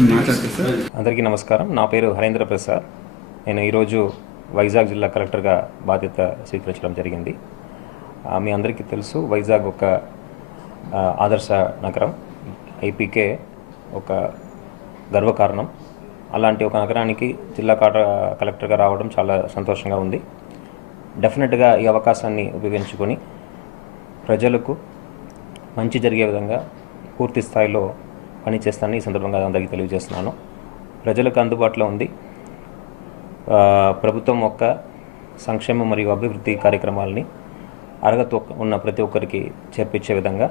అందరికీ నమస్కారం. నా పేరు హరేంద్ర ప్రసాద్. నేను ఈరోజు వైజాగ్ జిల్లా కలెక్టర్గా బాధ్యత స్వీకరించడం జరిగింది. మీ అందరికీ తెలుసు వైజాగ్ ఒక ఆదర్శ నగరం. ఐపీకే ఒక గర్వకారణం. అలాంటి ఒక నగరానికి జిల్లా కాట కలెక్టర్గా రావడం చాలా సంతోషంగా ఉంది. డెఫినెట్గా ఈ అవకాశాన్ని ఉపయోగించుకొని ప్రజలకు మంచి జరిగే విధంగా పూర్తి స్థాయిలో పనిచేస్తానని ఈ సందర్భంగా అందరికీ తెలియజేస్తున్నాను. ప్రజలకు అందుబాటులో ఉంది. ప్రభుత్వం యొక్క సంక్షేమం మరియు అభివృద్ధి కార్యక్రమాలని అర్హత ఉన్న ప్రతి ఒక్కరికి చేర్పించే విధంగా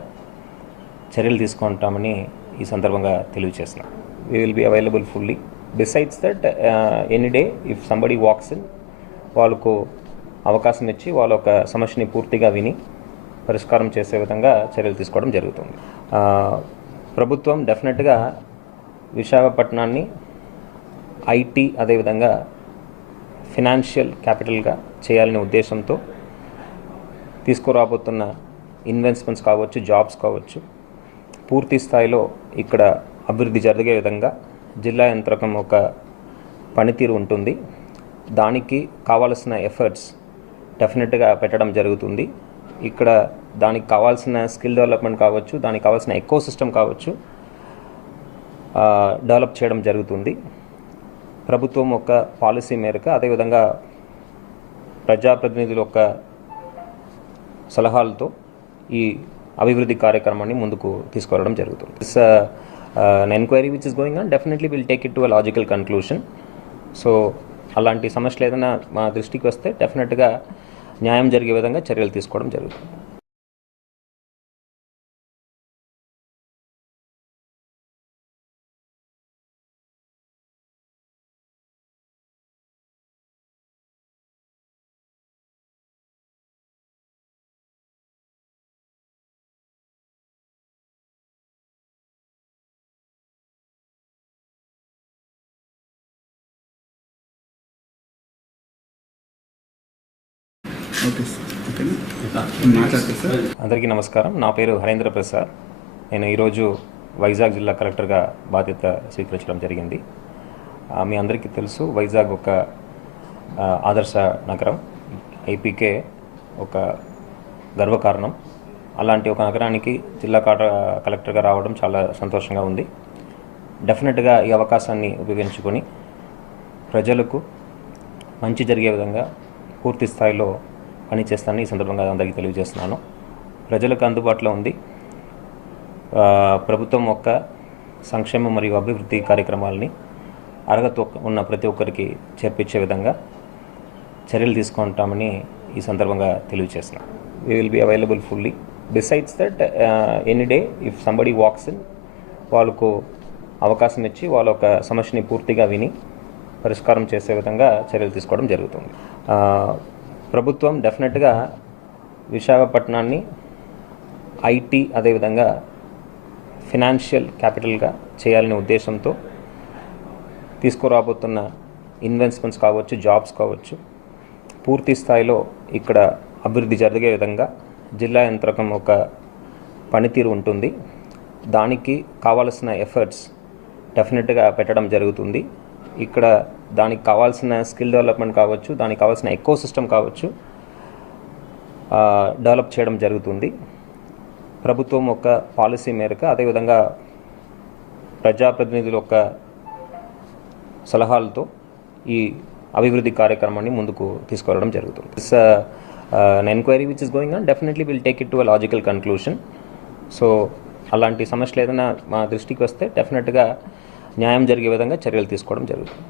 చర్యలు తీసుకుంటామని ఈ సందర్భంగా తెలియజేస్తున్నాను we will be available fully besides that any day if somebody walks in వాళ్ళకు అవకాశం ఇచ్చి వాళ్ళ ఒక సమస్యని పూర్తిగా విని పరిష్కారం చేసే విధంగా చర్యలు తీసుకోవడం జరుగుతుంది. ప్రభుత్వం డెఫినెట్గా విశాఖపట్నాన్ని ఐటీ అదేవిధంగా ఫినాన్షియల్ క్యాపిటల్గా చేయాలనే ఉద్దేశంతో తీసుకురాబోతున్న ఇన్వెస్ట్మెంట్స్ కావచ్చు జాబ్స్ కావచ్చు పూర్తి స్థాయిలో ఇక్కడ అభివృద్ధి జరిగే విధంగా జిల్లా యంత్రకం ఒక పనితీరు ఉంటుంది. దానికి కావలసిన ఎఫర్ట్స్ డెఫినెట్గా పెట్టడం జరుగుతుంది. ఇక్కడ దానికి కావాల్సిన స్కిల్ డెవలప్మెంట్ కావచ్చు దానికి కావాల్సిన ఎకో సిస్టమ్ కావచ్చు డెవలప్ చేయడం జరుగుతుంది. ప్రభుత్వం ఒక పాలసీ మేరకు అదేవిధంగా ప్రజాప్రతినిధుల యొక్క సలహాలతో ఈ అభివృద్ధి కార్యక్రమాన్ని ముందుకు తీసుకువెళ్ళడం జరుగుతుంది. It's enquiry which is going on definitely will take it to a logical conclusion so అలాంటి సమస్యలు ఏదైనా మా దృష్టికి వస్తే డెఫినెట్గా న్యాయం జరిగే విధంగా చర్యలు తీసుకోవడం జరుగుతుంది. అందరికీ నమస్కారం. నా పేరు హరేంద్ర ప్రసాద్. నేను ఈరోజు వైజాగ్ జిల్లా కలెక్టర్గా బాధ్యత స్వీకరించడం జరిగింది. మీ అందరికీ తెలుసు వైజాగ్ ఒక ఆదర్శ నగరం. ఐపీకే ఒక గర్వకారణం. అలాంటి ఒక నగరానికి జిల్లా కాట కలెక్టర్గా రావడం చాలా సంతోషంగా ఉంది. డెఫినెట్గా ఈ అవకాశాన్ని ఉపయోగించుకొని ప్రజలకు మంచి జరిగే విధంగా పూర్తి స్థాయిలో పనిచేస్తానని ఈ సందర్భంగా అందరికీ తెలియజేస్తున్నాను. ప్రజలకు అందుబాటులో ఉంది. ప్రభుత్వం యొక్క సంక్షేమ మరియు అభివృద్ధి కార్యక్రమాలని అర్హత ఉన్న ప్రతి ఒక్కరికి చేర్పించే విధంగా చర్యలు తీసుకుంటామని ఈ సందర్భంగా తెలియజేస్తున్నాను we will be available fully besides that any day if somebody walks in వాళ్ళకు అవకాశం ఇచ్చి వాళ్ళ ఒక సమస్యని పూర్తిగా విని పరిష్కారం చేసే విధంగా చర్యలు తీసుకోవడం జరుగుతుంది. ప్రభుత్వం డెఫినెట్గా విశాఖపట్నాన్ని ఐటీ అదేవిధంగా ఫినాన్షియల్ క్యాపిటల్గా చేయాలనే ఉద్దేశంతో తీసుకురాబోతున్న ఇన్వెస్ట్మెంట్స్ కావచ్చు జాబ్స్ కావచ్చు పూర్తి స్థాయిలో ఇక్కడ అభివృద్ధి జరిగే విధంగా జిల్లా యంత్రకం ఒక పనితీరు ఉంటుంది. దానికి కావలసిన ఎఫర్ట్స్ డెఫినెట్గా పెట్టడం జరుగుతుంది. ఇక్కడ దానికి కావాల్సిన స్కిల్ డెవలప్మెంట్ కావచ్చు దానికి కావాల్సిన ఎకో సిస్టమ్ కావచ్చు డెవలప్ చేయడం జరుగుతుంది. ప్రభుత్వం ఒక పాలసీ మేరకు అదేవిధంగా ప్రజాప్రతినిధుల యొక్క సలహాలతో ఈ అభివృద్ధి కార్యక్రమాన్ని ముందుకు తీసుకెళ్ళడం జరుగుతుంది. It's enquiry which is going on definitely will take it to a logical conclusion so అలాంటి సమస్యలు ఏదైనా మా దృష్టికి వస్తే డెఫినెట్గా న్యాయం జరిగే విధంగా చర్యలు తీసుకోవడం జరుగుతుంది.